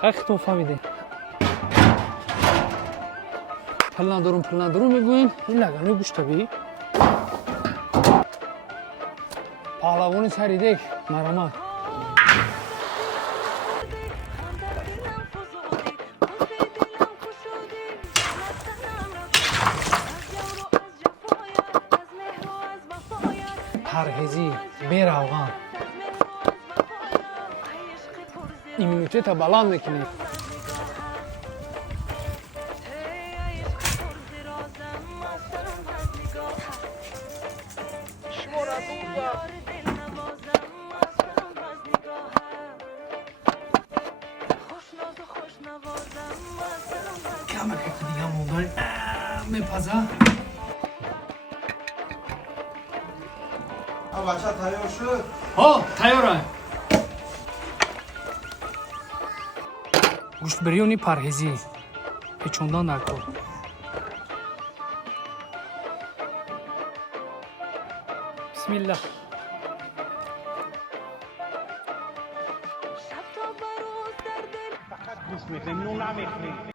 خیلی تو فهمیده. پل ندارم میگوین این لگنه گوش طبیعی پهلوانی سری دیگ مرامت پرهیزی بی‌روغن ایمونیته بلند میکنی کمک دیگه موندن میپزه بچه تیار شد؟ ها تیاره گوشت بریونی پرهیزی پیچوندن نکن بسم الله فقط گوش میکنیم نون نمیخوریم